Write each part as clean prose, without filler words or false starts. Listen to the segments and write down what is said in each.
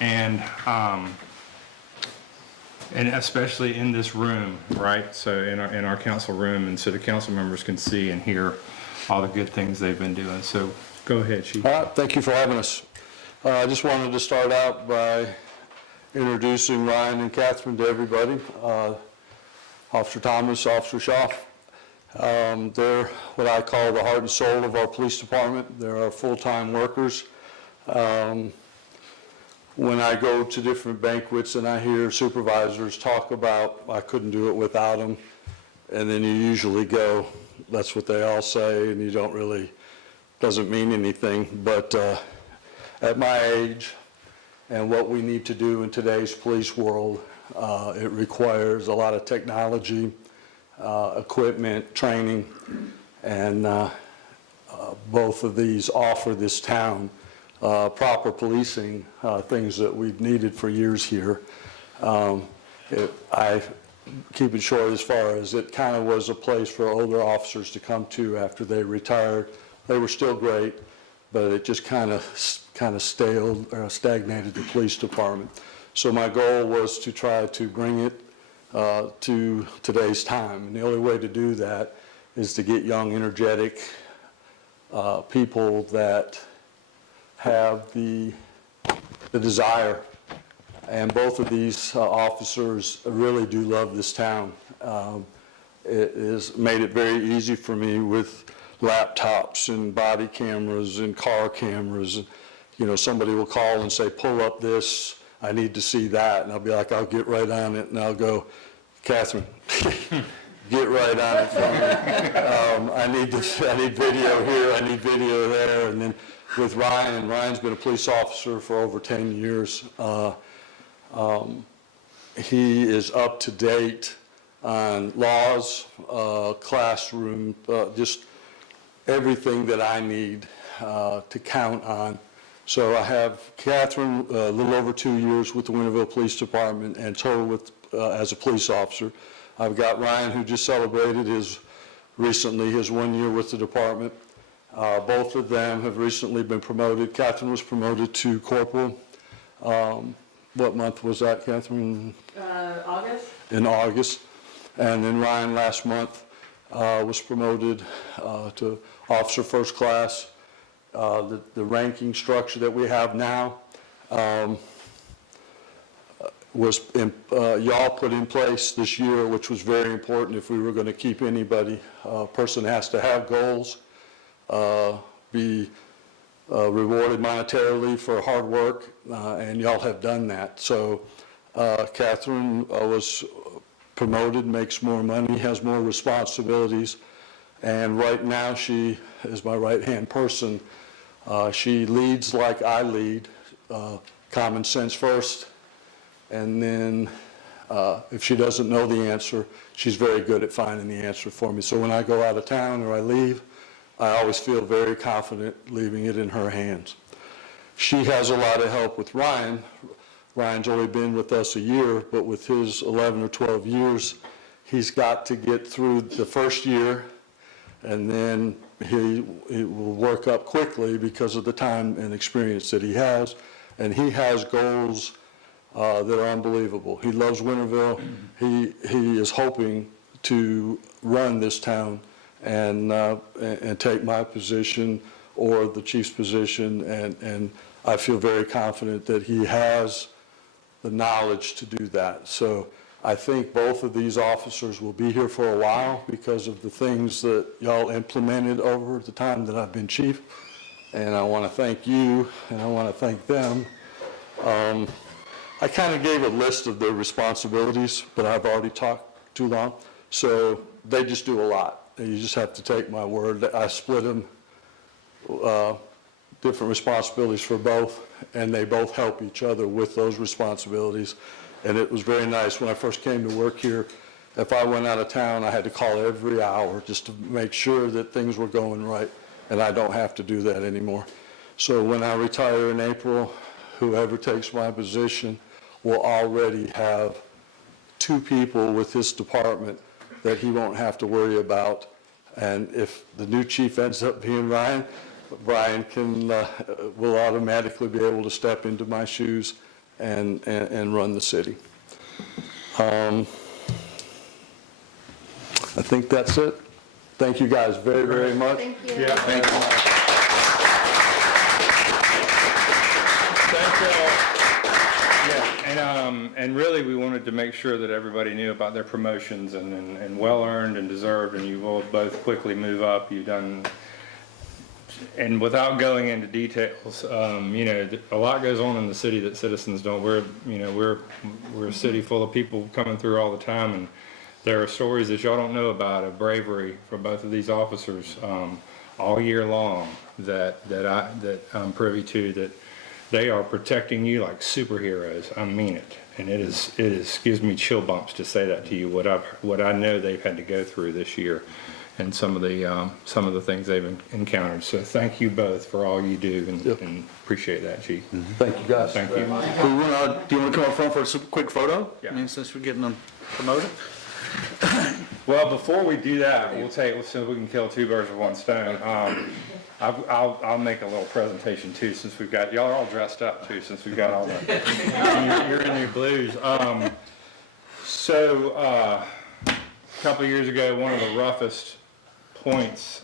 and especially in this room, right? So in our council room, and so the council members can see and hear all the good things they've been doing. So go ahead, Chief. All right, thank you for having us. I just wanted to start out by introducing Ryan and Catherine to everybody. Officer Thomas, Officer Shaw. They're what I call the heart and soul of our police department. They're our full-time workers. When I go to different banquets and I hear supervisors talk about, I couldn't do it without them, and then you usually go, that's what they all say, and you don't really, doesn't mean anything. But at my age and what we need to do in today's police world, it requires a lot of technology, equipment, training, and both of these offer this town proper policing, things that we've needed for years here. I keep it short as far as it kind of was a place for older officers to come to after they retired. They were still great, but it just kind of stagnated the police department. So my goal was to try to bring it to today's time. And the only way to do that is to get young, energetic people that have the desire. And both of these officers really do love this town. It has made it very easy for me with laptops and body cameras and car cameras. You know, somebody will call and say, pull up this, I need to see that. And I'll be like, I'll get right on it. And I'll go, Catherine, get right on it for me. I need video here, I need video there. And then with Ryan's been a police officer for over 10 years. He is up to date on laws, classroom, just everything that I need to count on. So I have Catherine, a little over 2 years with the Winterville Police Department and total with, as a police officer. I've got Ryan, who just celebrated recently his 1 year with the department. Both of them have recently been promoted. Catherine was promoted to corporal. What month was that, Catherine? August. In August. And then Ryan last month was promoted to officer first class. The ranking structure that we have now was y'all put in place this year, which was very important if we were going to keep anybody. A person has to have goals, be rewarded monetarily for hard work, and y'all have done that. So Catherine was promoted, makes more money, has more responsibilities, and right now she is my right-hand person. She leads like I lead, common sense first, and then if she doesn't know the answer, she's very good at finding the answer for me. So when I go out of town or I leave, I always feel very confident leaving it in her hands. She has a lot of help with Ryan. Ryan's only been with us a year, but with his 11 or 12 years, he's got to get through the first year, and then he will work up quickly because of the time and experience that he has. And he has goals that are unbelievable. He loves Winterville. He is hoping to run this town and take my position or the chief's position, and I feel very confident that he has the knowledge to do that. So I think both of these officers will be here for a while because of the things that y'all implemented over the time that I've been chief, and I want to thank you and I want to thank them. I kind of gave a list of their responsibilities, but I've already talked too long, so they just do a lot. You just have to take my word. I split them, different responsibilities for both, and they both help each other with those responsibilities. And it was very nice when I first came to work here. If I went out of town, I had to call every hour just to make sure that things were going right, and I don't have to do that anymore. So when I retire in April, whoever takes my position will already have 2 people with this department that he won't have to worry about. And if the new chief ends up being Ryan, Brian will automatically be able to step into my shoes and run the city. I think that's it. Thank you guys very, very much. Thank you. Yeah, thank you. Thank you. Yeah, and really, we wanted to make sure that everybody knew about their promotions and well-earned and deserved, and you will both quickly move up. You've done, and without going into details, you know, a lot goes on in the city that citizens don't. We're a city full of people coming through all the time, and there are stories that y'all don't know about of bravery for both of these officers all year long that I'm privy to, that they are protecting you like superheroes. I mean it, and it gives me chill bumps to say that to you. What I know they've had to go through this year, and some of the things they've encountered. So thank you both for all you do, and appreciate that, Chief. Thank you, guys. Thank you. Do you want to come up front for a quick photo? Yeah. I mean, since we're getting them promoted. Well, before we do that, so we can kill two birds with one stone. I'll make a little presentation too, since we've got, y'all are all dressed up too, since we've got all the, you're in your blues. So a couple of years ago, one of the roughest points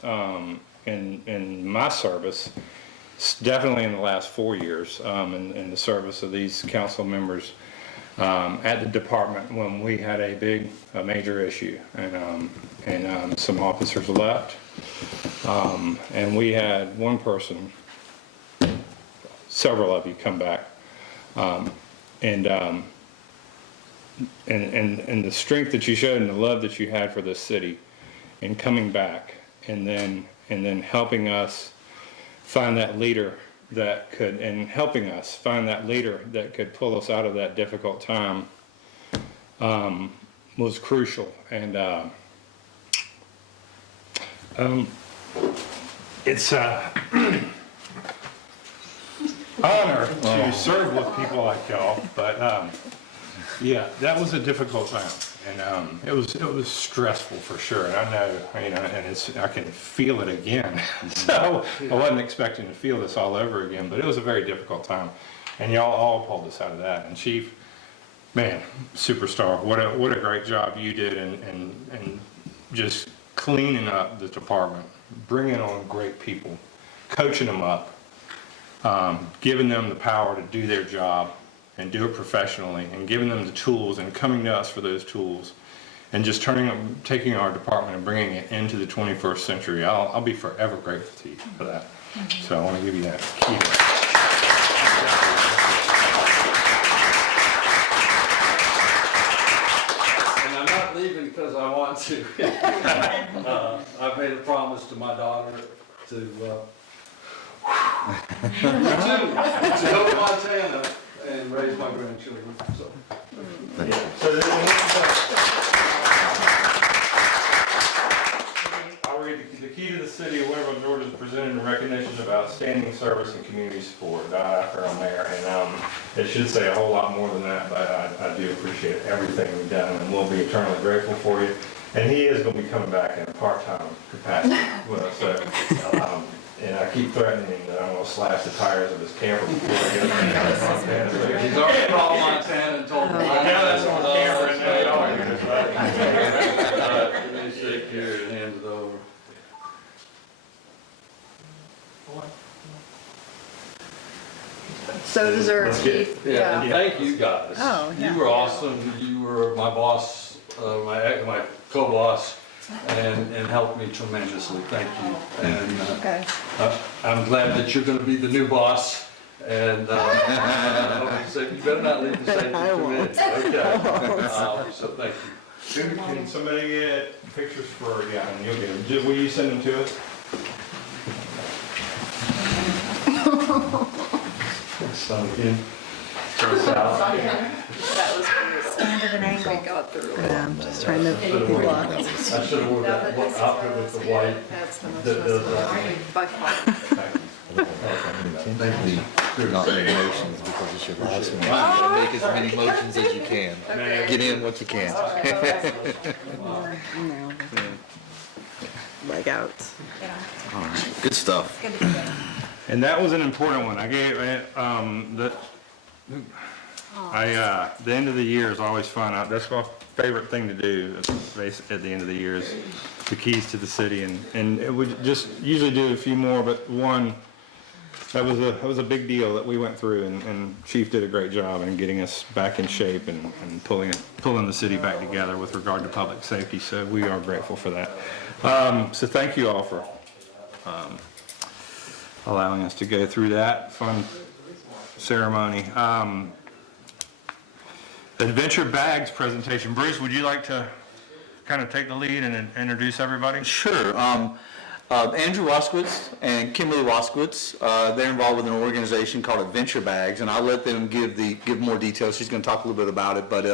in my service, definitely in the last 4 years, in the service of these council members, at the department, when we had a major issue, and some officers left, and we had one person, several of you come back, and the strength that you showed and the love that you had for this city in coming back, and then helping us find that leader that could, and helping us find that leader that could pull us out of that difficult time, was crucial. And it's an honor to serve with people like y'all, but yeah, that was a difficult time, and it was stressful for sure. And I know, and I can feel it again. So I wasn't expecting to feel this all over again, but it was a very difficult time, and y'all all pulled us out of that. And Chief, man, superstar! What a great job you did, and just cleaning up the department, bringing on great people, coaching them up, giving them the power to do their job and do it professionally, and giving them the tools and coming to us for those tools, and just taking our department and bringing it into the 21st century. I'll be forever grateful to you for that. So I want to give you that key. And I'm not leaving because I want to. I've made a promise to my daughter to go to Montana and raise my grandchildren. So. So I'll read the key to the city of Winterville, Georgia is presented in recognition of outstanding service and community support. After I'm there, and it should say a whole lot more than that, but I do appreciate everything we've done, and we'll be eternally grateful for you. And he is going to be coming back in a part-time capacity with us. So, and I keep threatening him that I'm going to slash the tires of his camper before I get to Montana. So He's already called Montana and told me. now that's on camera, and now y'all are going to Let me shake here and hand it over. So deserved, Let's get- Chief. Yeah, and thank you guys. Oh, yeah. You were awesome. You were my boss, my co-boss, and helped me tremendously. Thank you. And Okay. I'm glad that you're going to be the new boss. And you better not leave the stage too many. Okay. So thank you. Can somebody get pictures for, yeah, and you'll get them. Will you send them to us? Son again. That was kind of an angle. We got through. I'm just trying to block. I should have worn that outfit with the white. That's the most That does that. stressful. By far. Intentionally not make motions because it's your last one. Make as many motions as you can. Get in what you can. Leg out. Good stuff. And that was an important one. I gave, The end of the year is always fun. That's my favorite thing to do at the end of the year is the keys to the city. And it would just usually do a few more, but one, that was a big deal that we went through, and Chief did a great job in getting us back in shape and pulling the city back together with regard to public safety. So we are grateful for that. So thank you all for allowing us to go through that fun ceremony. Adventure Bags presentation. Bruce, would you like to kind of take the lead and introduce everybody? Sure. Andrew Waskowitz and Kimberly Waskowitz, they're involved with an organization called Adventure Bags, and I'll let them give more details. She's going to talk a little bit about it, but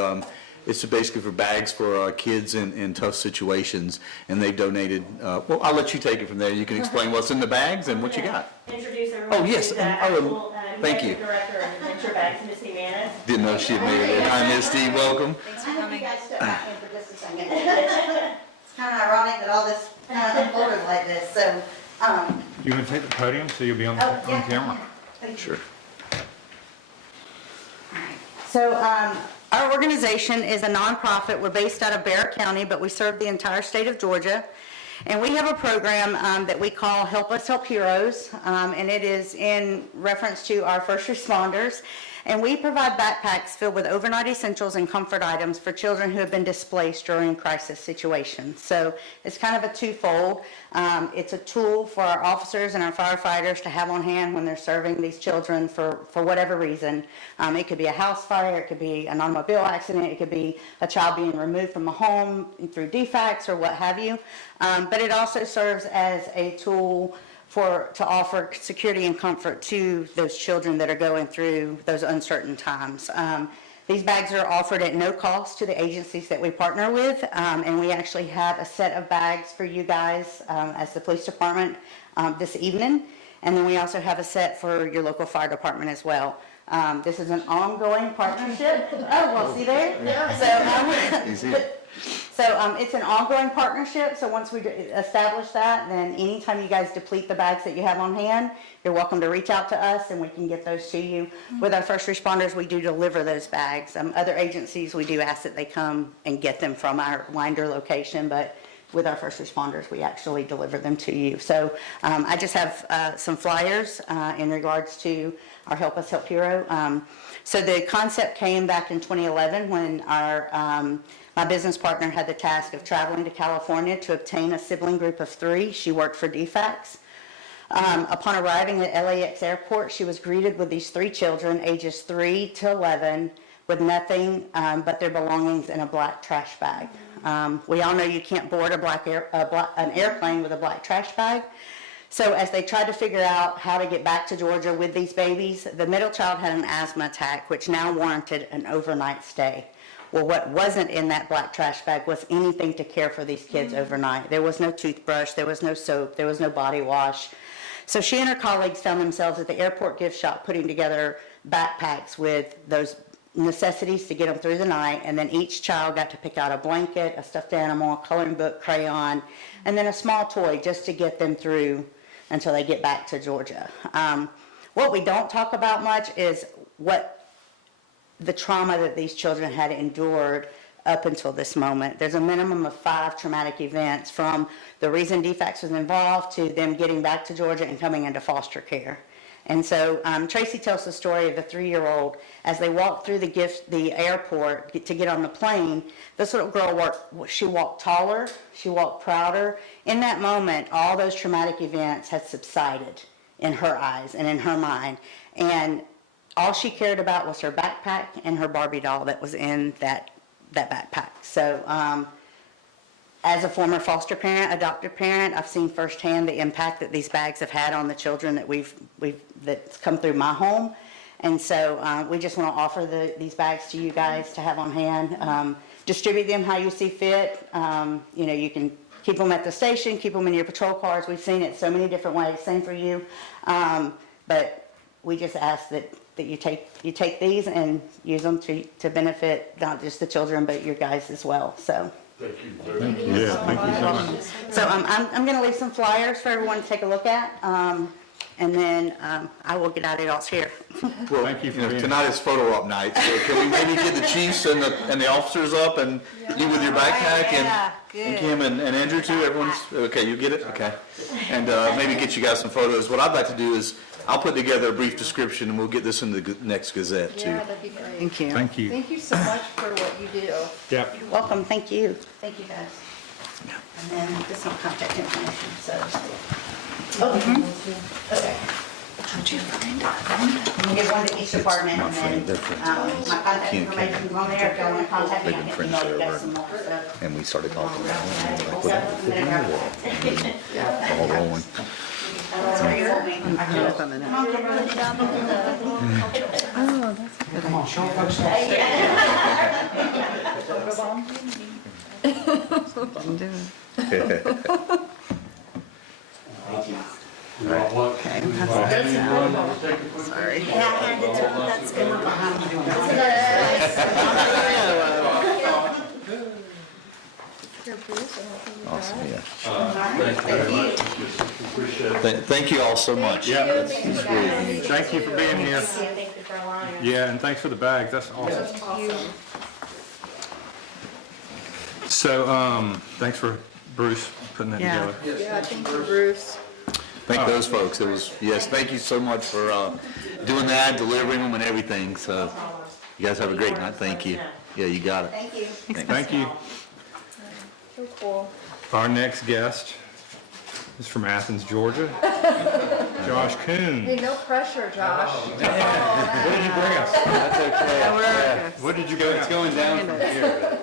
it's basically for bags for kids in tough situations, and they've donated. Well, I'll let you take it from there. You can explain what's in the bags and what you got. Introduce everyone. Oh, yes. To the actual, Thank you. Director of Adventure Bags, Misty Manis. Didn't know she had made it. Hi, Misty. Welcome. Thanks for I hope coming. you guys step back in for just a second. It's kind of ironic that all this kind of unfolded like this, so, You want to take the podium so you'll be on camera? Sure. So our organization is a nonprofit. We're based out of Bexar County, but we serve the entire state of Georgia. And we have a program that we call Help Us Help Heroes, and it is in reference to our first responders. And we provide backpacks filled with overnight essentials and comfort items for children who have been displaced during crisis situations. So it's kind of a twofold. It's a tool for our officers and our firefighters to have on hand when they're serving these children for whatever reason. It could be a house fire, it could be an automobile accident, it could be a child being removed from a home through defects or what have you. But it also serves as a tool to offer security and comfort to those children that are going through those uncertain times. These bags are offered at no cost to the agencies that we partner with, and we actually have a set of bags for you guys as the police department this evening, and then we also have a set for your local fire department as well. This is an ongoing partnership. Oh, well, see there? So it's an ongoing partnership, so once we establish that, then anytime you guys deplete the bags that you have on hand, you're welcome to reach out to us and we can get those to you. With our first responders, we do deliver those bags. Other agencies, we do ask that they come and get them from our Winder location, but with our first responders, we actually deliver them to you. So I just have some flyers in regards to our Help Us Help Hero. So the concept came back in 2011 when my business partner had the task of traveling to California to obtain a sibling group of 3. She worked for DFACS. Upon arriving at LAX airport, she was greeted with these 3 children, ages 3 to 11, with nothing but their belongings in a black trash bag. We all know you can't board an airplane with a black trash bag. So as they tried to figure out how to get back to Georgia with these babies, the middle child had an asthma attack, which now warranted an overnight stay. Well, what wasn't in that black trash bag was anything to care for these kids overnight. There was no toothbrush, there was no soap, there was no body wash. So she and her colleagues found themselves at the airport gift shop putting together backpacks with those necessities to get them through the night, and then each child got to pick out a blanket, a stuffed animal, a coloring book, crayon, and then a small toy just to get them through until they get back to Georgia. What we don't talk about much is what the trauma that these children had endured up until this moment. There's a minimum of 5 traumatic events from the reason DFACS was involved to them getting back to Georgia and coming into foster care. And so Tracy tells the story of the 3-year-old as they walked through the airport to get on the plane. This little girl she walked taller, she walked prouder. In that moment, all those traumatic events had subsided in her eyes and in her mind. And all she cared about was her backpack and her Barbie doll that was in that backpack. So as a former foster parent, adopted parent, I've seen firsthand the impact that these bags have had on the children that that's come through my home. And so we just want to offer these bags to you guys to have on hand. Distribute them how you see fit. You can keep them at the station, keep them in your patrol cars. We've seen it so many different ways. Same for you. But we just ask that you take these and use them to benefit not just the children, but your guys as well. So. Thank you very much. Yeah, thank you so much. So I'm going to leave some flyers for everyone to take a look at. And then I will get out of y'all's hair. Well, Thank you for being here. tonight is photo op night, so can we maybe get the chiefs and the officers up and you with your backpack Yeah, and good. Kim and Andrew too, everyone's, okay, you get it? Okay. And maybe get you guys some photos. What I'd like to do is, I'll put together a brief description and we'll get this in the next Gazette too. Yeah, that'd be great. Thank you. Thank you. Thank you so much for what you do. Yep. You're welcome, thank you. Thank you, guys. And then this is contact information, so. Okay. Okay. We'll give one to each department and then, my contact information's on there, if y'all wanna contact me, I can email you guys some more stuff. And we started talking about it, and we're like, So, all rolling. Sorry. Awesome, yeah. Thank you all so much. Yeah. It's really neat. Thank you for being here. Thank you for allowing us. Yeah, and thanks for the bags, that's awesome. So, thanks for Bruce putting that Yeah. together. Yeah, thank you, Bruce. Thank those folks. It was, yes, thank you so much for doing that, delivering them and everything. So you guys have a great night. Thank you. Yeah, you got it. Thank you. Thank you. So cool. Our next guest is from Athens, Georgia. Josh Coon. Hey, no pressure, Josh. What did you bring us? That's okay. What did you go? It's going down from here.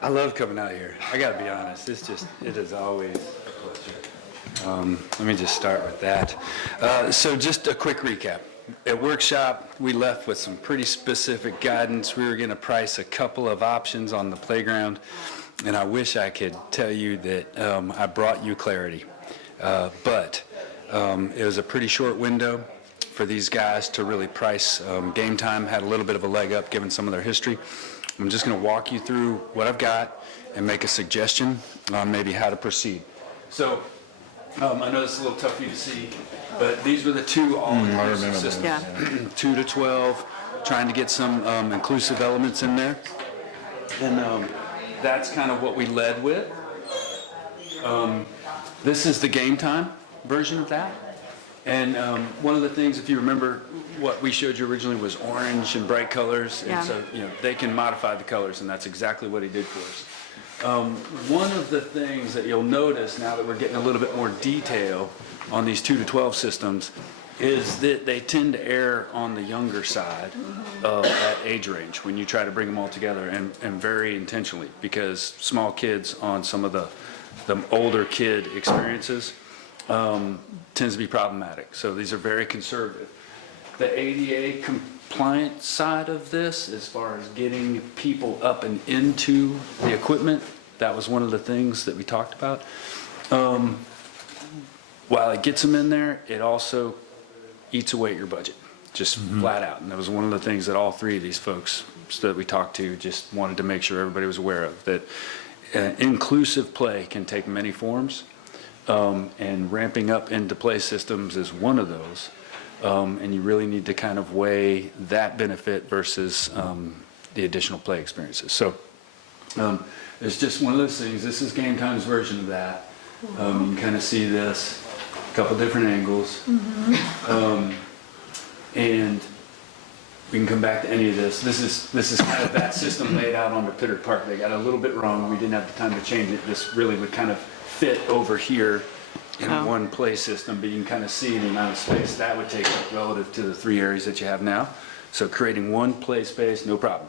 I love coming out here. I gotta be honest, it is always a pleasure. Let me just start with that. So just a quick recap. At workshop, we left with some pretty specific guidance. We were gonna price a couple of options on the playground, and I wish I could tell you that I brought you clarity. But it was a pretty short window for these guys to really price. Game Time had a little bit of a leg up given some of their history. I'm just going to walk you through what I've got and make a suggestion on maybe how to proceed. So I know this is a little tough for you to see, but these were the two all-inclusive systems. Yeah. 2 to 12, trying to get some inclusive elements in there. And that's kind of what we led with. This is the Game Time version of that. And one of the things, if you remember, what we showed you originally was orange and bright colors. Yeah. And so, they can modify the colors, and that's exactly what he did for us. One of the things that you'll notice now that we're getting a little bit more detail on these 2 to 12 systems is that they tend to err on the younger side of that age range when you try to bring them all together, and very intentionally, because small kids on some of the older kid experiences tends to be problematic. So these are very conservative. The ADA compliant side of this, as far as getting people up and into the equipment, that was one of the things that we talked about. While it gets them in there, it also eats away at your budget, just flat out. And that was one of the things that all three of these folks that we talked to just wanted to make sure everybody was aware of, that inclusive play can take many forms, and ramping up into play systems is one of those. And you really need to kind of weigh that benefit versus the additional play experiences. So it's just one of those things. This is Game Time's version of that. You can kind of see this, a couple different angles. And we can come back to any of this. This is kind of that system laid out on the Pittard Park. They got a little bit wrong. We didn't have the time to change it. This really would kind of fit over here in one play system, but you can kind of see the amount of space that would take up relative to the 3 areas that you have now. So creating one play space, no problem,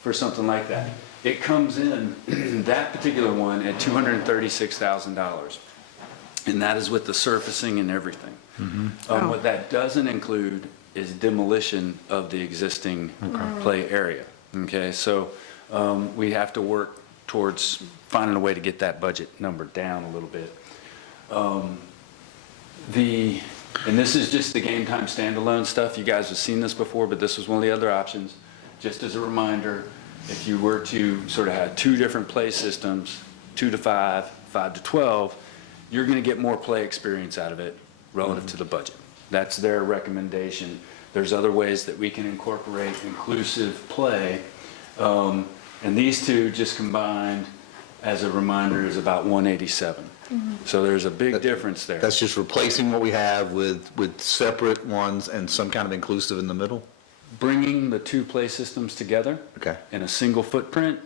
for something like that. It comes in, that particular one, at $236,000. And that is with the surfacing and everything. What that doesn't include is demolition of the existing play area. Okay, so we have to work towards finding a way to get that budget number down a little bit. And this is just the Game Time standalone stuff. You guys have seen this before, but this was one of the other options. Just as a reminder, if you were to sort of have 2 different play systems, 2 to 5, 5 to 12, you're gonna get more play experience out of it relative to the budget. That's their recommendation. There's other ways that we can incorporate inclusive play. And these two just combined, as a reminder, is about 187. So there's a big difference there. That's just replacing what we have with separate ones and some kind of inclusive in the middle? Bringing the two play systems together. Okay. In a single footprint,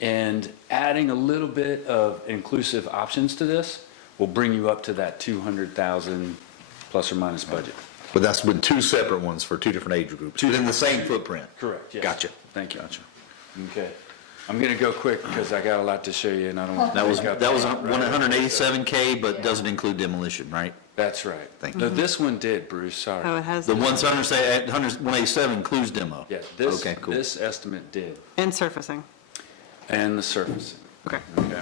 and adding a little bit of inclusive options to this will bring you up to that 200,000 plus or minus budget. But that's with two separate ones for two different age groups, within the same footprint? Correct, yes. Gotcha. Thank you. Okay. I'm gonna go quick because I got a lot to show you and I don't want to. That was take up- 187K, but doesn't include demolition, right? That's right. Thank you. No, this one did, Bruce, sorry. Oh, it has. The 187 includes demo? Yeah, this, Okay, cool. this estimate did, And surfacing. and the surfacing. Okay. Okay.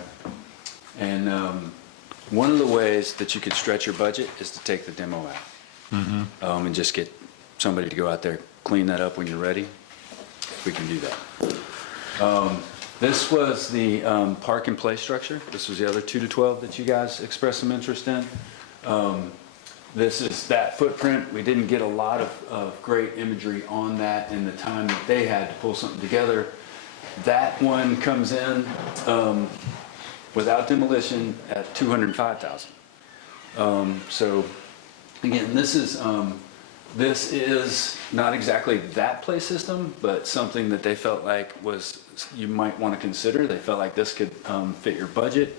And one of the ways that you could stretch your budget is to take the demo out. And just get somebody to go out there, clean that up when you're ready. We can do that. This was the park and play structure. This was the other 2 to 12 that you guys expressed some interest in. This is that footprint. We didn't get a lot of great imagery on that in the time that they had to pull something together. That one comes in without demolition at 205,000. So again, this is not exactly that play system, but something that they felt like was, you might want to consider. They felt like this could fit your budget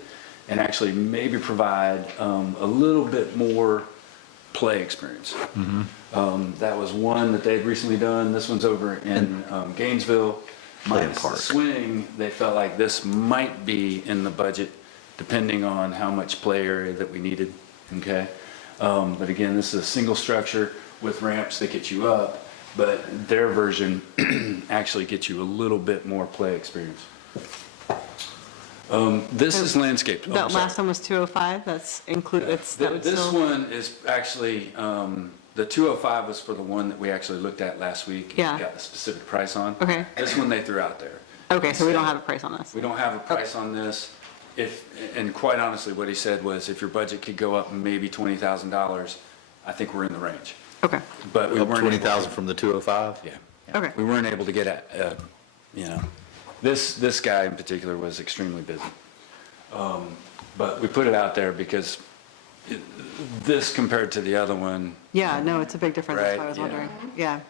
and actually maybe provide a little bit more play experience. That was one that they'd recently done. This one's over in Gainesville. Minus the swing, they felt like this might be in the budget depending on how much play area that we needed, okay? But again, this is a single structure with ramps that get you up, but their version actually gets you a little bit more play experience. This is landscape. Oh, That sorry. last one was 205, that's included, that would This still. one is actually, the 205 was for the one that we actually looked at last week. Yeah. Got the specific price on. Okay. This one they threw out there. Okay, so we don't have a price on this. We don't have a price on this. And quite honestly, what he said was if your budget could go up maybe $20,000, I think we're in the range. Okay, But we Up weren't. 20,000 from the 205? Yeah. okay. We weren't able to get at, this guy in particular was extremely busy. But we put it out there because this compared to the other one. Yeah, no, it's a big difference, that's why I Right, was yeah. wondering. Yeah,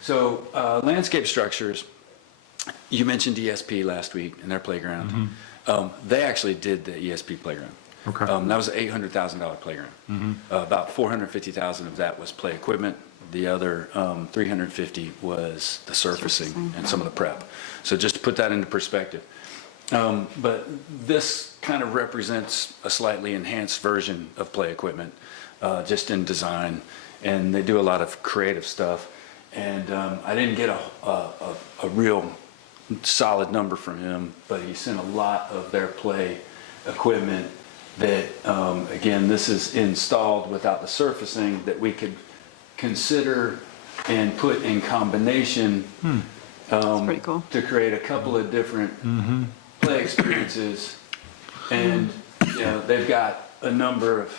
So landscape structures, you mentioned ESP last week and their playground. They actually did the ESP playground. Okay. That was an $800,000 playground. About 450,000 of that was play equipment. The other 350 was the surfacing and some of the prep. So just to put that into perspective. But this kind of represents a slightly enhanced version of play equipment, just in design. And they do a lot of creative stuff. And I didn't get a real solid number from him, but he sent a lot of their play equipment that, again, this is installed without the surfacing that we could consider and put in combination pretty cool. to create a couple of different play experiences. And, they've got a number of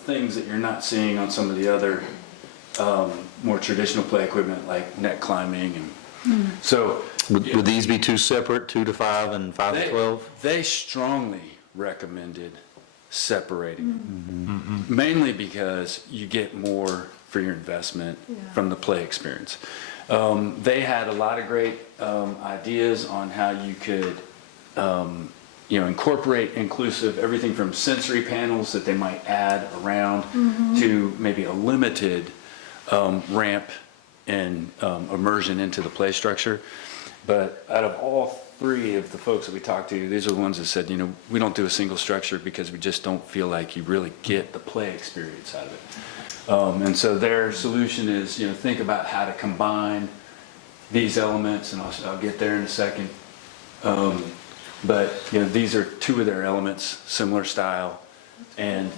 things that you're not seeing on some of the other more traditional play equipment like net climbing and so. Would these be two separate, 2 to 5 and 5 to 12? They strongly recommended separating, mainly because you get more for your investment from the play experience. They had a lot of great ideas on how you could, incorporate inclusive, everything from sensory panels that they might add around to maybe a limited ramp and immersion into the play structure. But out of all three of the folks that we talked to, these are the ones that said, we don't do a single structure because we just don't feel like you really get the play experience out of it. And so their solution is, think about how to combine these elements, and I'll get there in a second. But, these are two of their elements, similar style. And,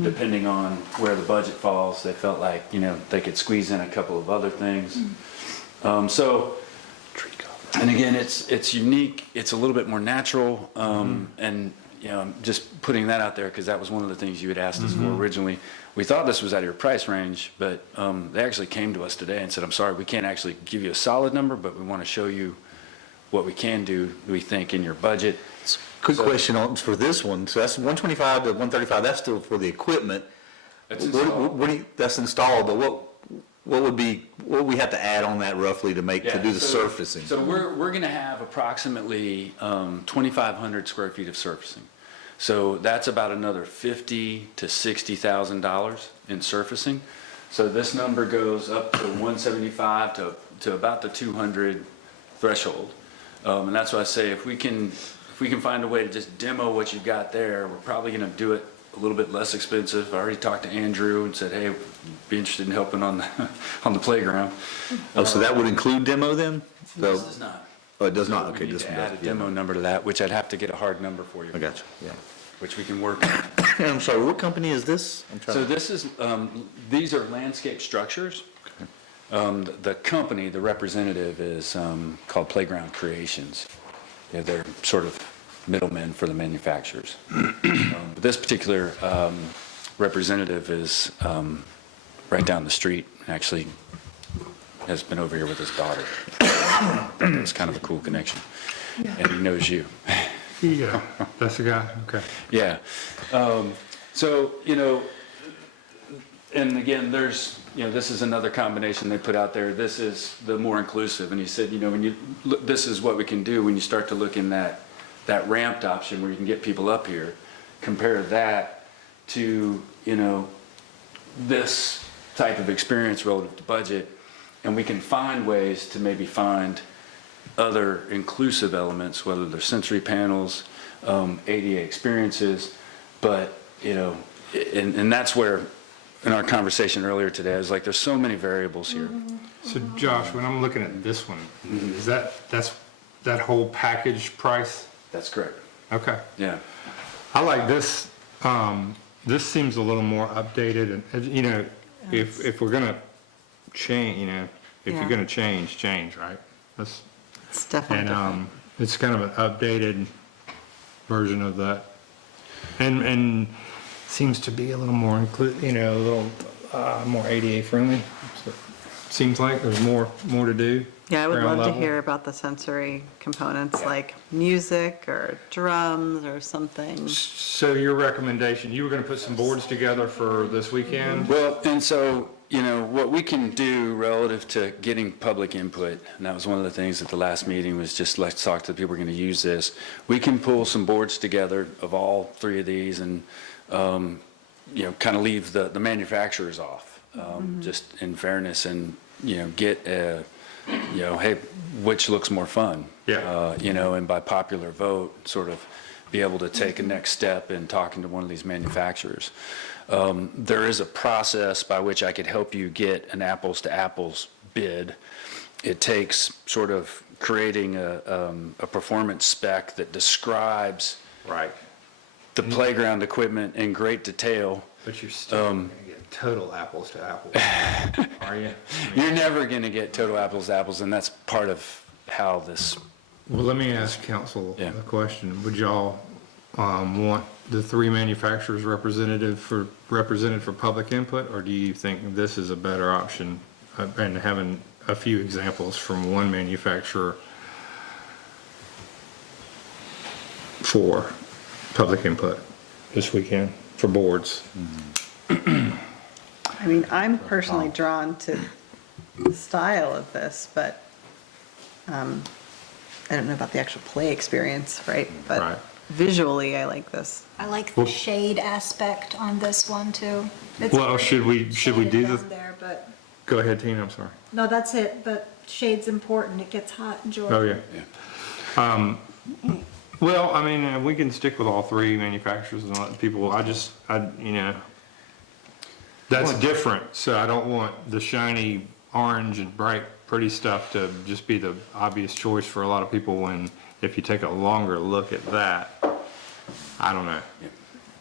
depending on where the budget falls, they felt like, they could squeeze in a couple of other things. And again, it's unique, it's a little bit more natural, and, you know, just putting that out there, because that was one of the things you had asked us for originally. We thought this was out of your price range, but they actually came to us today and said, I'm sorry, we can't actually give you a solid number, but we want to show you what we can do, we think, in your budget. Quick question on, for this one, so that's 125 to 135, that's still for the equipment. That's installed. That's installed, but what would we have to add on that roughly to do the surfacing? So we're going to have approximately 2,500 square feet of surfacing. So that's about another $50,000 to $60,000 in surfacing. So this number goes up to 175 to about the 200 threshold. And that's why I say if we can find a way to just demo what you've got there, we're probably going to do it a little bit less expensive. I already talked to Andrew and said, hey, be interested in helping on the playground. Oh, so that would include demo then? This is not. Oh, it does not, We okay, need this to one add a does. demo number to that, which I'd have to get a hard number for you. I got you, Which we can work on. yeah. I'm sorry, what company is this? So this is, these are landscape structures. The company, the representative is called Playground Creations. Yeah, they're sort of middlemen for the manufacturers. But this particular representative is right down the street, actually has been over here with his daughter. It's kind of a cool connection. And he knows you. Yeah, that's the guy, okay. Yeah. So, you know, and again, there's, you know, this is another combination they put out there. This is the more inclusive. And he said, you know, when you look, this is what we can do when you start to look in that ramped option where you can get people up here. Compare that to, you know, this type of experience relative to budget. And we can find ways to maybe find other inclusive elements, whether they're sensory panels, ADA experiences, but, you know, and that's where, in our conversation earlier today, I was like, there's so many variables here. So Josh, when I'm looking at this one, is that's that whole package price? That's correct. Okay. Yeah. I like this, this seems a little more updated and, you know, if we're gonna change, you know, if Yeah. you're gonna change, right? That's, It's definitely different. and, it's kind of an updated version of that. And seems to be a little more you know, a little, more ADA friendly. So, seems like there's more to do. Yeah, I would ground love to level. hear about the sensory components, like music or drums or something. So your recommendation, you were gonna put some boards together for this weekend? Well, and so, you know, what we can do relative to getting public input, and that was one of the things at the last meeting was just let's talk to the people who are going to use this. We can pull some boards together of all three of these and, you know, kind of leave the manufacturers off, just in fairness and, you know, get a, you know, hey, which looks more fun? Yeah. You know, and by popular vote, sort of be able to take a next step in talking to one of these manufacturers. There is a process by which I could help you get an apples to apples bid. It takes sort of creating a performance spec that describes Right. the playground equipment in great detail. But you're still gonna get total apples to apples, are you? You're never going to get total apples to apples, and that's part of how this. Well, let me ask council Yeah. a question. Would y'all want the three manufacturers represented for public input, or do you think this is a better option? And having a few examples from one manufacturer for public input this weekend for boards? I mean, I'm personally drawn to the style of this, but I don't know about the actual play experience, right? Right. But visually, I like this. I like the shade aspect on this one too. It's Well, should we do shaded the, down there, but, go ahead, Tina, I'm sorry. no, that's it, but shade's important. It gets hot in Georgia. Oh, yeah. Well, I mean, we can stick with all three manufacturers and let people, you know, that's different, so I don't want the shiny orange and bright, pretty stuff to just be the obvious choice for a lot of people when, if you take a longer look at that, I don't know.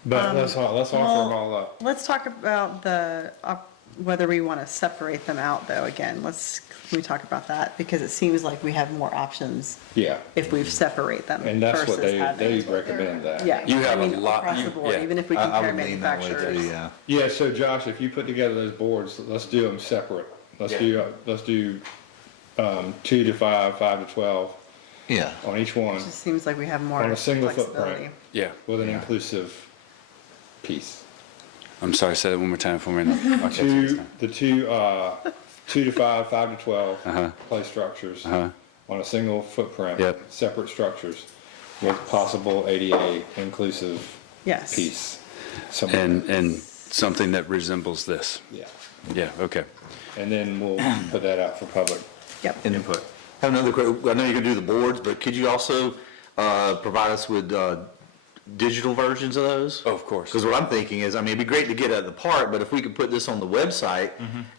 But let's offer them all up. Let's talk about the whether we want to separate them out though, again, can we talk about that? Because it seems like we have more options Yeah, if we separate them and that's what versus they having. recommend that. Yeah. You have I mean, a lot- across you- the board, yeah. even if we I compare would lean that way too, manufacturers. yeah. Yeah, so Josh, if you put together those boards, let's do them separate. Let's do 2 to 5, 5 to 12 Yeah. on each one, It just seems like we have more on a single flexibility. footprint Yeah, with an inclusive piece. I'm sorry, say that one more time for me. and I'll catch it this time. The 2 to 5, 5 to 12 Uh-huh. play structures Uh-huh. on a single footprint. Yep. Separate structures with possible ADA inclusive Yes. piece. somewhere. And something that resembles this. Yeah, Yeah, okay. and then we'll put that out for public Yep. input. I have another question. I know you're gonna do the boards, but could you also provide us with digital versions of those? Oh, of course. Because what I'm thinking is, I mean, it'd be great to get at the part, but if we could put this on the website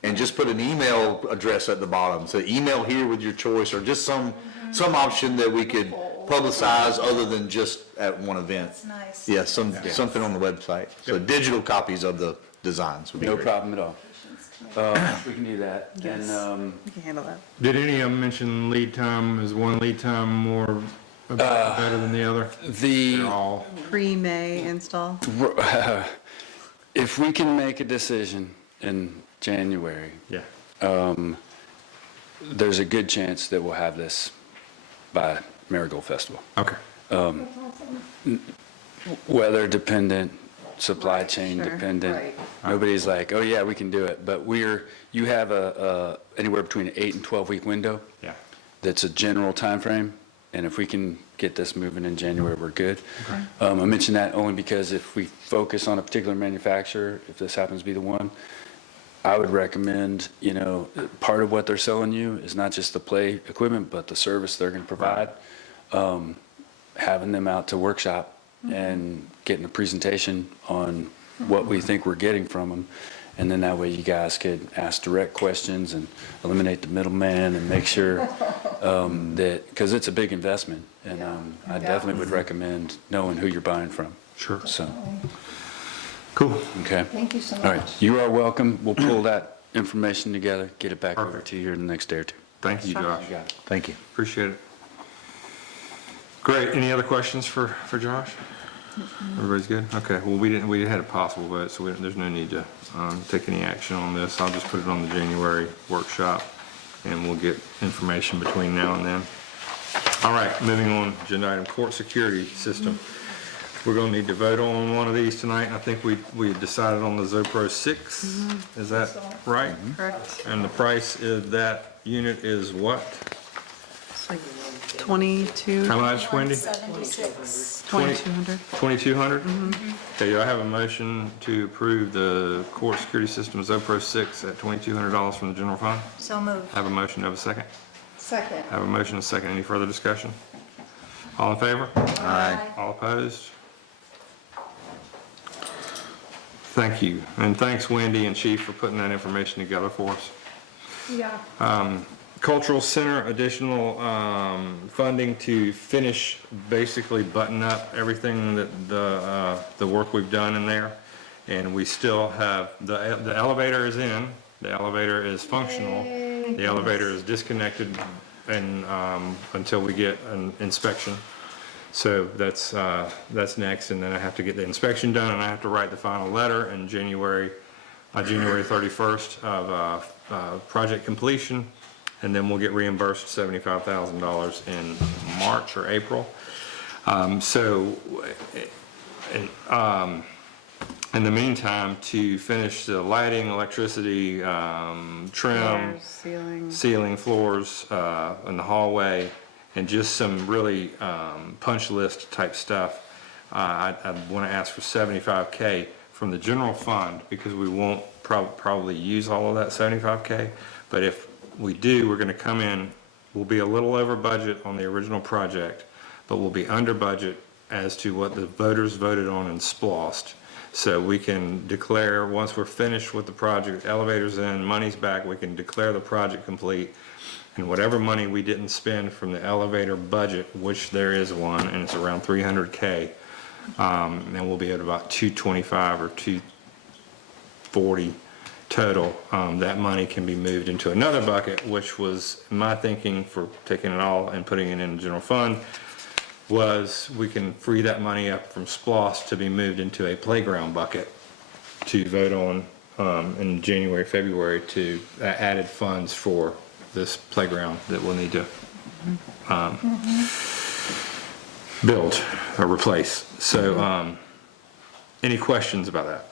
and just put an email address at the bottom, so email here with your choice, or just some option that we could publicize other than just at one event. That's nice. Yeah, something on the website. So digital copies of the designs would be No great. problem at all. We can do that. Yes. And, We can handle that. Did any of them mention lead time? Is one lead time more better than the other? the, They're all, Pre-May install. if we can make a decision in January, yeah. there's a good chance that we'll have this by Marigold Festival. Okay. Weather dependent, supply chain sure, dependent. right. Nobody's like, oh yeah, we can do it. But you have anywhere between an 8 and 12 week window. Yeah. That's a general time frame. And if we can get this moving in January, we're good. I mention that only because if we focus on a particular manufacturer, if this happens to be the one, I would recommend, part of what they're selling you is not just the play equipment, but the service they're going to provide. Having them out to workshop and getting a presentation on what we think we're getting from them. And then that way you guys could ask direct questions and eliminate the middleman and make sure that, because it's a big investment. And I definitely would recommend knowing who you're buying from. Sure. So, Cool. okay. Thank you so much. All right, you are welcome. We'll pull that information together, get it back over Perfect. to you here in the next day or two. Thank you, Josh. Thank you. Appreciate it. Great. Any other questions for Josh? Everybody's good? Okay. Well, we had a possible vote, so there's no need to take any action on this. I'll just put it on the January workshop, and we'll get information between now and then. All right, moving on, agenda item, court security system. We're gonna need to vote on one of these tonight, and I think we decided on the Zopro 6. Is that right? Correct. And the price of that unit is what? It's like 22, How much, Wendy? 176. 2,200. 2,200? Okay, do I have a motion to approve the court security system Zopro 6 at $2,200 from the general fund? So moved. Have a motion, have a second? Second. Have a motion, and a second. Any further discussion? All in favor? Aye. All opposed? Thank you. And thanks, Wendy and Chief, for putting that information together for us. Yeah. Cultural Center, additional funding to finish, basically button up everything that the work we've done in there. And we still have, the elevator is in, the elevator is functional, the elevator is disconnected and until we get an inspection. So that's next, and then I have to get the inspection done, and I have to write the final letter in January 31st of project completion, and then we'll get reimbursed $75,000 in March or April. In the meantime, to finish the lighting, electricity, trim, Floors, ceiling. ceiling, floors in the hallway, and just some really punch list type stuff. I want to ask for $75K from the general fund, because we won't probably use all of that $75K. But if we do, we're going to come in, we'll be a little over budget on the original project, but we'll be under budget as to what the voters voted on and splossed. So we can declare, once we're finished with the project, elevators in, money's back, we can declare the project complete. And whatever money we didn't spend from the elevator budget, which there is one, and it's around $300K, and we'll be at about $225 or $240 total, that money can be moved into another bucket, which was my thinking for taking it all and putting it in the general fund, was we can free that money up from SPOS to be moved into a playground bucket to vote on in January, February, to added funds for this playground that we'll need to build or replace. So, any questions about that?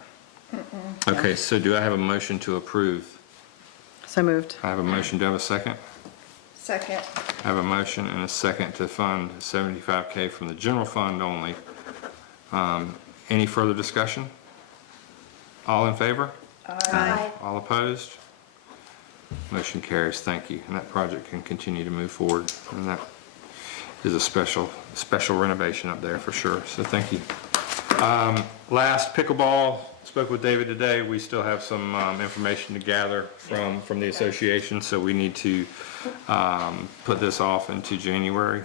Okay, so do I have a motion to approve? So moved. I have a motion, do I have a second? Second. I have a motion and a second to fund 75K from the general fund only. Any further discussion? All in favor? Aye. All opposed? Motion carries, thank you. And that project can continue to move forward. And that is a special renovation up there for sure, so thank you. Last, pickleball, spoke with David today. We still have some information to gather from the association, so we need to put this off into January.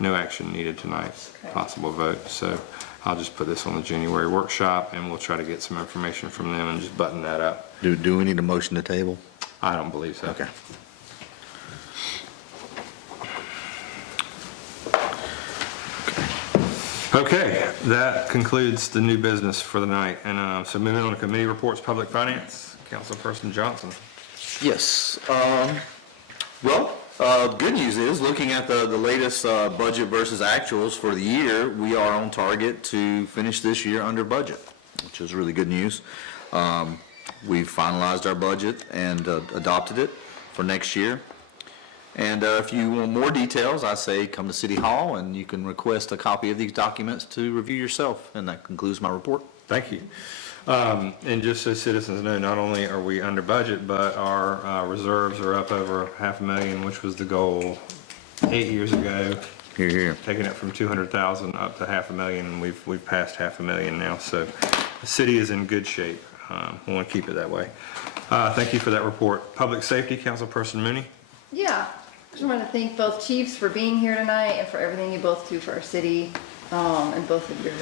No action needed tonight, possible vote. So I'll just put this on the January workshop and we'll try to get some information from them and just button that up. Do we need a motion to table? I don't believe so. Okay. Okay, that concludes the new business for the night. And so moving on to committee reports, public finance, Councilperson Johnson. Yes. Good news is, looking at the latest budget versus actuals for the year, we are on target to finish this year under budget, which is really good news. We've finalized our budget and adopted it for next year. And if you want more details, I say come to City Hall and you can request a copy of these documents to review yourself. And that concludes my report. Thank you. And just so citizens know, not only are we under budget, but our reserves are up over $500,000, which was the goal 8 years ago. Here, here. Taking it from 200,000 up to $500,000, and we've passed $500,000 now. So the city is in good shape. We want to keep it that way. Thank you for that report. Public safety, Councilperson Mooney. Yeah, just want to thank both chiefs for being here tonight and for everything you both do for our city, and both of your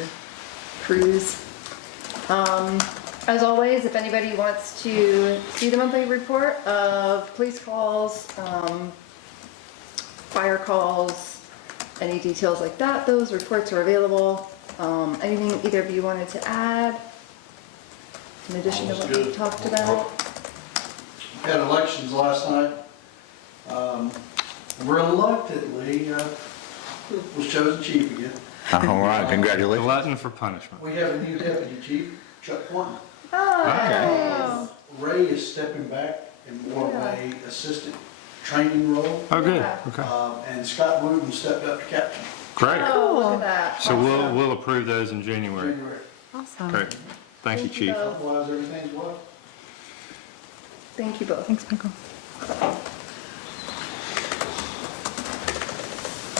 crews. As always, if anybody wants to see the monthly report of police calls, fire calls, any details like that, those reports are available. Anything either of you wanted to add in addition to what we talked about? Had elections last night. Reluctantly, was chosen chief again. All right, congratulations. Glutton for punishment. We have a new deputy chief, Chuck Quanten. Oh, Ray is stepping back in more of a assistant training role. Oh, good. Okay. And Scott Wooten stepped up to captain. Great. oh, look at that. So we'll approve those in January. Awesome. Great. Thank you, Chief. both. Otherwise, everything's well. Thank you both. Thanks, Michael.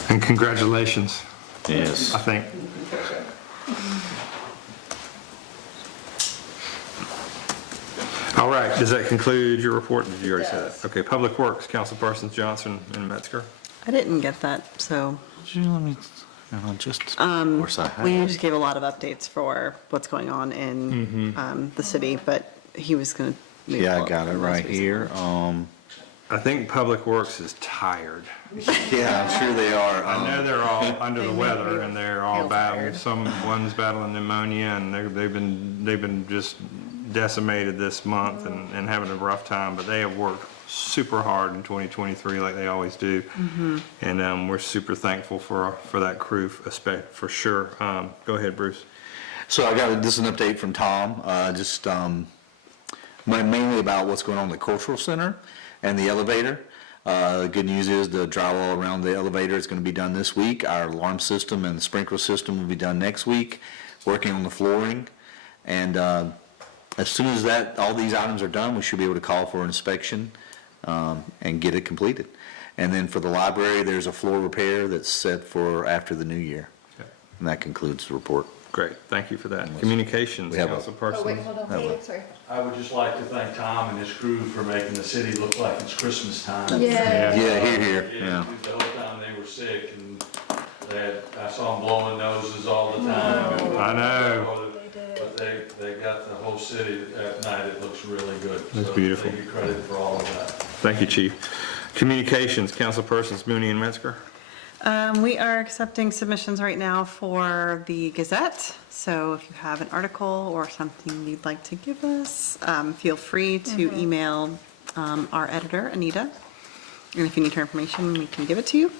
And congratulations, Yes. I think. All right, does that conclude your report? Did you already say that? Yes. Okay, Public Works, Councilpersons Johnson and Metzger. I didn't get that, so Just, Um, of course I have. we just gave a lot of updates for what's going on in the city, but he was going to. Yeah, I got it right here. I think Public Works is tired. Yeah, I'm sure they are. I know they're all under the weather and they're all Feel battling, tired. one's battling pneumonia and they've been just decimated this month and having a rough time, but they have worked super hard in 2023 like they always do. And we're super thankful for that crew, for sure. Go ahead, Bruce. So I got this is an update from Tom, mainly about what's going on in the cultural center and the elevator. The good news is the drywall around the elevator is going to be done this week. Our alarm system and the sprinkler system will be done next week. Working on the flooring, and as soon as all these items are done, we should be able to call for inspection and get it completed. And then for the library, there's a floor repair that's set for after the new year. Okay. And that concludes the report. Great, thank you for that. Communications, We have a- Oh, wait, Councilperson. hold on, would- sorry. I would just like to thank Tom and his crew for making the city look like it's Christmas time. Yeah. Yeah, here, yeah. The whole time they were sick, and I saw them blowing noses all the time. I know. They did. But they got the whole city at night, it looks really good. That's So beautiful. They get credit for all of that. Thank you, Chief. Communications, councilpersons Mooney and Metzger. We are accepting submissions right now for the Gazette. So if you have an article or something you'd like to give us, feel free to email our editor, Anita. And if you need her information, we can give it to you.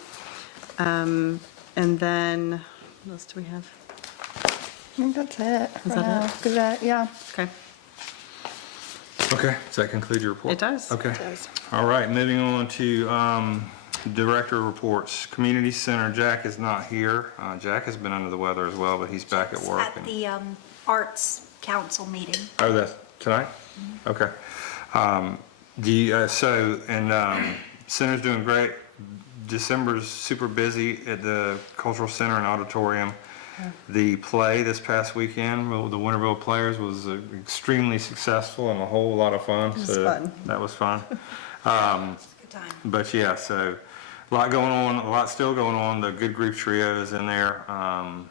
And then, what else do we have? I think that's it. Is that it? Gazette, yeah. Okay. Okay, does that conclude your report? It does. Okay. It does. All right, moving on to director reports. Community Center, Jack is not here. Jack has been under the weather as well, but he's back at work. At the Arts Council meeting. Oh, that's tonight? Okay. Center's doing great. December's super busy at the Cultural Center and Auditorium. The play this past weekend, the Winterville Players, was extremely successful and a whole lot of fun. It was So fun. that was fun. Good time. But yeah, so a lot going on, a lot still going on. The Good Grief Trio is in there.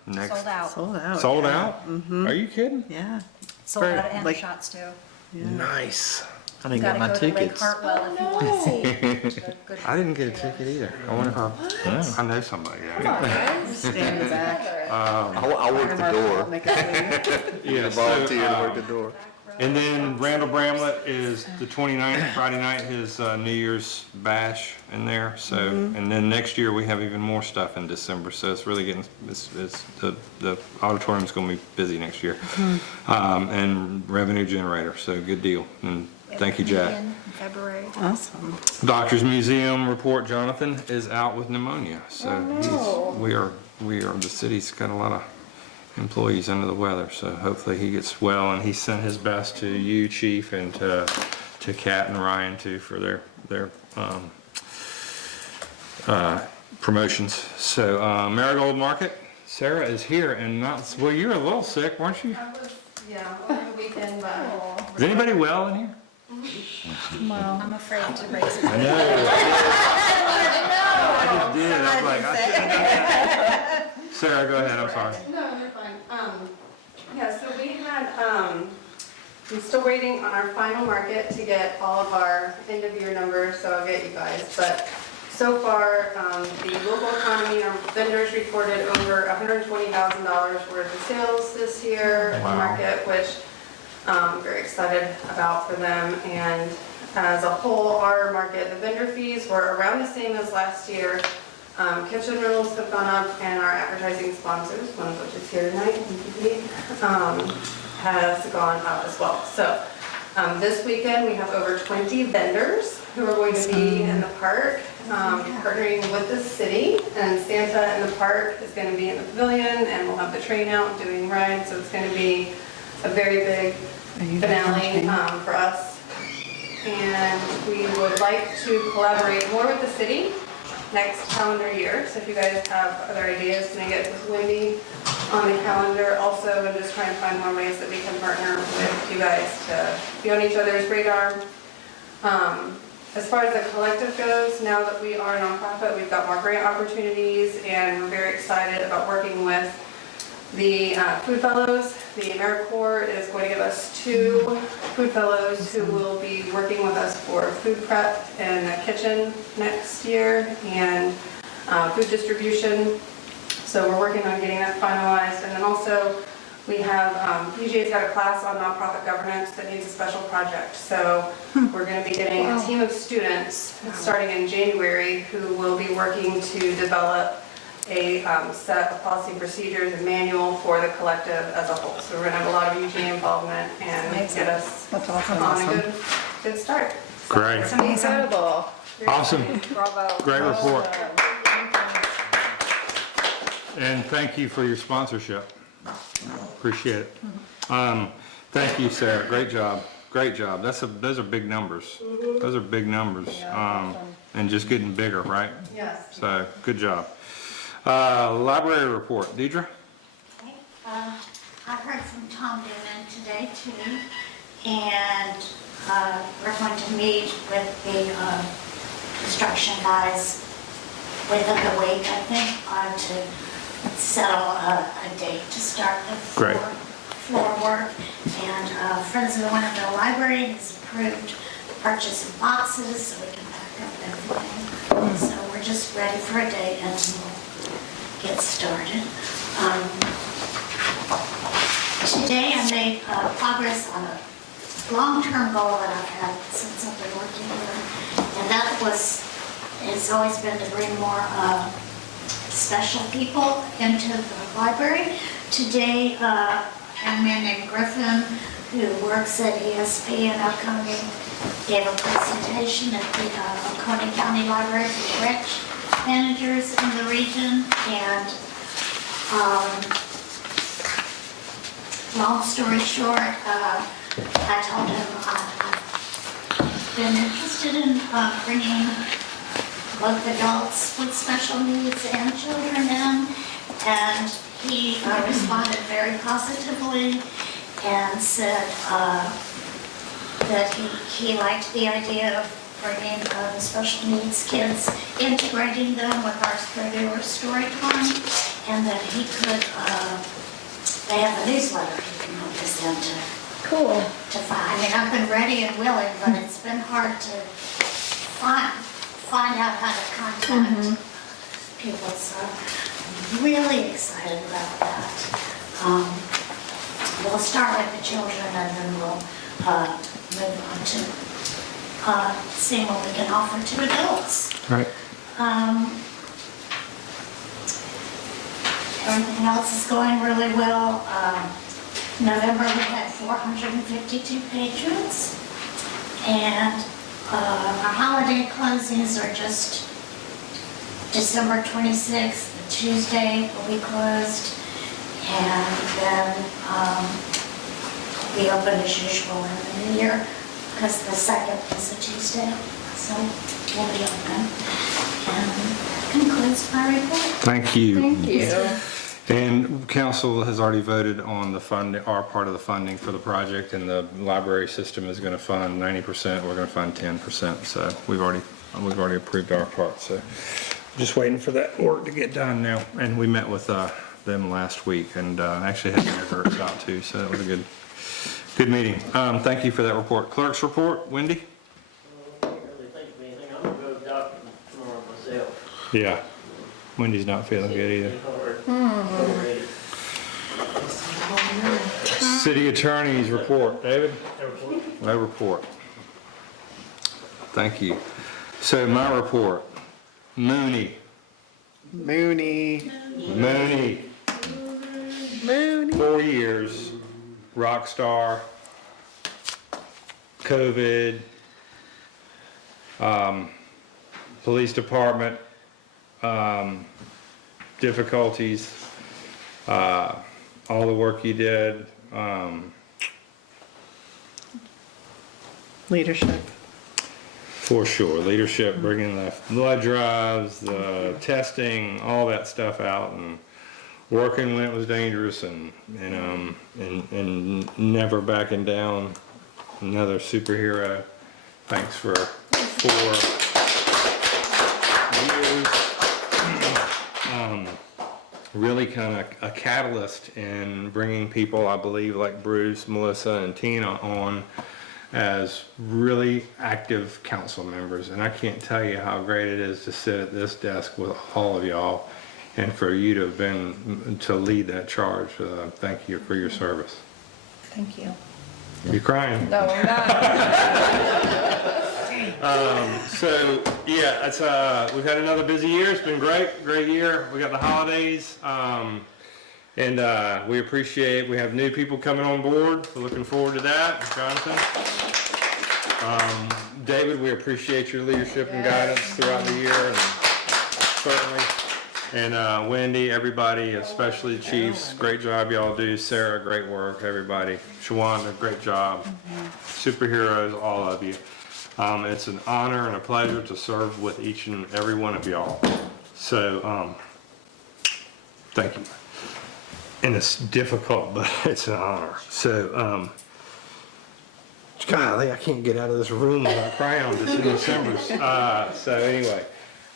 Next. Sold out. Sold out. Sold yeah. out? Are you kidding? Yeah. Sold For, out at like- shots too. Nice. I didn't Gotta get my go to Lake tickets. Hartwell if you want to see. Good I didn't get a ticket either. I wonder if I know somebody. Yeah. Stand in the back. I'll work the door. Make a scene. Yeah, Volunteer to work the door. And then Randall Bramlett is the 29th, Friday night, his New Year's bash in there. So, and then next year we have even more stuff in December. So it's really getting, it's the auditorium's going to be busy next year. And revenue generator. So good deal. And thank you, Jack. In February. Awesome. Doctors Museum report, Jonathan is out with pneumonia. So we are, the city's got a lot of employees under the weather, so hopefully he gets well, and he sent his best to you, Chief, and to Kat and Ryan too for their promotions. So Marigold Market, Sarah is here and not, well, you're a little sick, weren't you? Yeah, over the weekend, but. Is anybody well in here? I'm afraid to raise it. I know. I just did, I was like, I shouldn't have done that. Sarah, go ahead, I'm sorry. No, you're fine. Yeah, so we had, I'm still waiting on our final market to get all of our end of year numbers, so I'll get you guys. But so far, the local economy, our vendors reported over $120,000 worth of sales this year at the market, which I'm very excited about for them. And as a whole, our market, the vendor fees were around the same as last year. Kitchen rentals have gone up, and our advertising sponsors, one of which is here tonight, has gone up as well. So this weekend, we have over 20 vendors who are going to be in the park, partnering with the city, and Santa in the park is going to be in the pavilion, and we'll have the train out doing rides, so it's going to be a very big finale for us. And we would like to collaborate more with the city next calendar year. So if you guys have other ideas, can I get with Wendy on the calendar? Also, I'm just trying to find more ways that we can partner with you guys to be on each other's radar. As far as the collective goes, now that we are a nonprofit, we've got more grant opportunities, and we're very excited about working with the Food Fellows. The AmeriCorps is going to give us 2 Food Fellows who will be working with us for food prep in the kitchen next year and food distribution. So we're working on getting that finalized. And then also we have, PGA's got a class on nonprofit governance that needs a special project. So we're going to be getting a team of students starting in January who will be working to develop a set of policy and procedures and manual for the collective as a whole. So we're going to have a lot of UGA involvement and get us on a good start. Great. It's incredible. Awesome. Bravo. Great report. And thank you for your sponsorship. Appreciate it. Thank you, Sarah. Great job. Great job. Those are big numbers. Those are big numbers. And just getting bigger, right? Yes. So, good job. Library report. Deidre? Okay. I heard from Tom Dillon today too, and we're going to meet with the construction guys within the week, I think, to settle a date to start the Great. floor work. And Friends of the Winterville Library has approved purchase of boxes so we can pack up everything. So we're just ready for a date and we'll get started. Today I made progress on a long-term goal that I've had since I've been working here, and that has always been to bring more special people into the library. Today, a young man named Griffin, who works at ESP and upcoming, gave a presentation at the Oconee County Library for rich managers in the region, and long story short, I told him I've been interested in bringing both adults with special needs and children in, and he responded very positively and said that he liked the idea of bringing the special needs kids, integrating them with our newer story time, and that he could, they have a newsletter he can help us into. Cool. To find, I mean, I've been ready and willing, but it's been hard to find out how to contact people, so I'm really excited about that. We'll start with the children and then we'll move on to seeing what we can offer to adults. Right. Everything else is going really well. November we had 452 patrons, and our holiday closings are just December 26th, the Tuesday will be closed, and then we open as usual in the new year because the 2nd is a Tuesday, so we'll be open. And that concludes my report. Thank you. Thank you. And council has already voted on the funding, our part of the funding for the project, and the library system is going to fund 90%. We're going to fund 10%. So we've already approved our part. So just waiting for that work to get done now. And we met with them last week, and actually had Mayor Gertz out too. So that was a good meeting. Thank you for that report. Clerk's report, Wendy. I can't really think of anything. I'm gonna go to the doctor tomorrow myself. Yeah. Wendy's not feeling good either. Already. City Attorney's report. David? No report. Thank you. So my report. Mooney. Mooney. 4 years. Rock star. COVID. Police department. Difficulties. All the work you did. Leadership. For sure, leadership, bringing the blood drives, the testing, all that stuff out, and working when it was dangerous, and never backing down. Another superhero. Thanks for 4 years. Really kind of a catalyst in bringing people, I believe, like Bruce, Melissa, and Tina on as really active council members. And I can't tell you how great it is to sit at this desk with all of y'all, and for you to have been, to lead that charge. Thank you for your service. Thank you. You're crying. No, I'm not. So yeah, it's we've had another busy year. It's been great year. We got the holidays, and we appreciate. We have new people coming on board. So looking forward to that, Jonathan. David, we appreciate your leadership and guidance throughout the year, and certainly. And Wendy, everybody, especially the chiefs, great job y'all do. Sarah, great work, everybody. Shawanda, great job. Superheroes, all of you. It's an honor and a pleasure to serve with each and every one of y'all. So, thank you. And it's difficult, but it's an honor. So, golly, I can't get out of this room without crying on this in December. So anyway.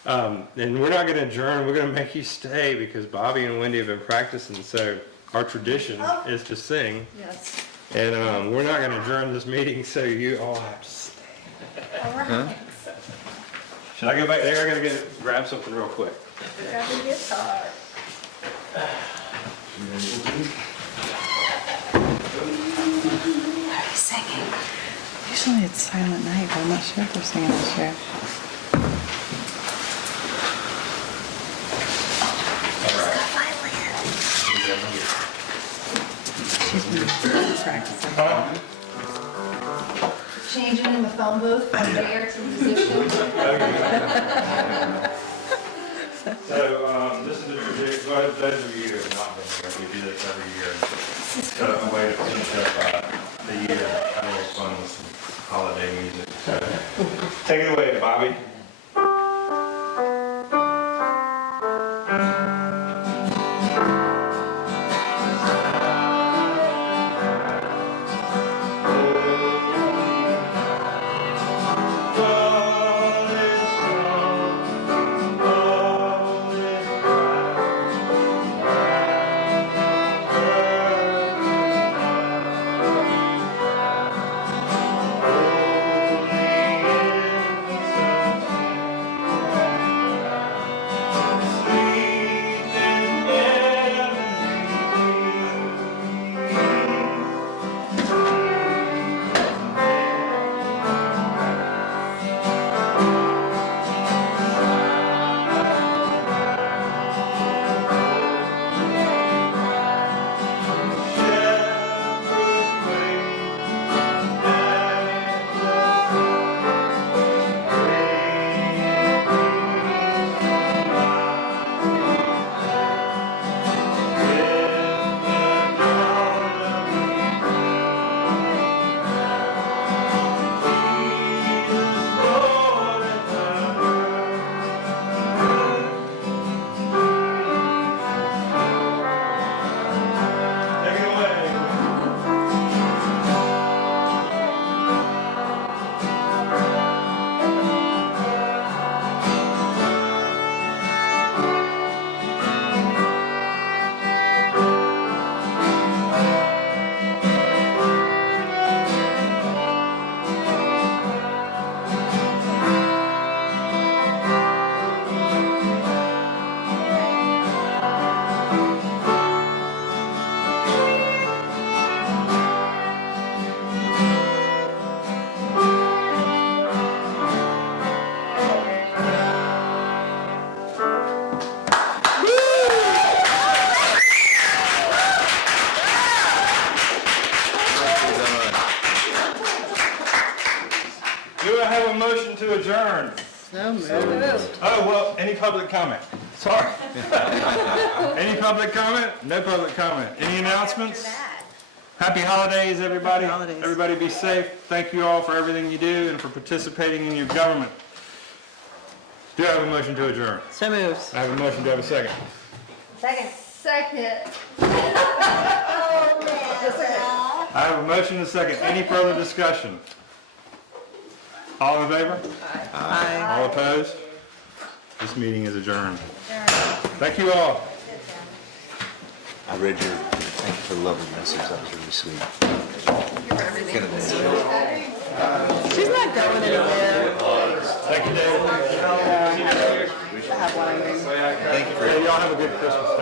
And we're not going to adjourn. We're going to make you stay because Bobby and Wendy have been practicing. So our tradition is to sing. Yes. And we're not going to adjourn this meeting, so you all have to stay. All right. Should I go back there? I got to grab something real quick. Grab the guitar. Singing. Usually it's Silent Night, but I'm not sure if they're singing this year. She's been practicing. Changing in the phone booth from mayor to musician. So, this is a tradition, well, those of you who have not been here, we do this every year. It's a way to finish up the year, kind of fun with some holiday music. So, take it away, Bobby. Do I have a motion to adjourn? So moved. Oh, well, any public comment? Sorry. Any public comment? No public comment. Any announcements? Happy holidays, everybody. Happy holidays. Everybody be safe. Thank you all for everything you do and for participating in your government. Do I have a motion to adjourn? So moved. I have a motion. Do I have a second? Second. I have a motion and a second. Any further discussion? All in favor? Aye. All opposed? This meeting is adjourned. Thank you all. I read your, thank you for the lovely message, that was really sweet. She's not going anywhere. Thank you, David. I have one. Thank you for Hey, y'all have a good Christmas.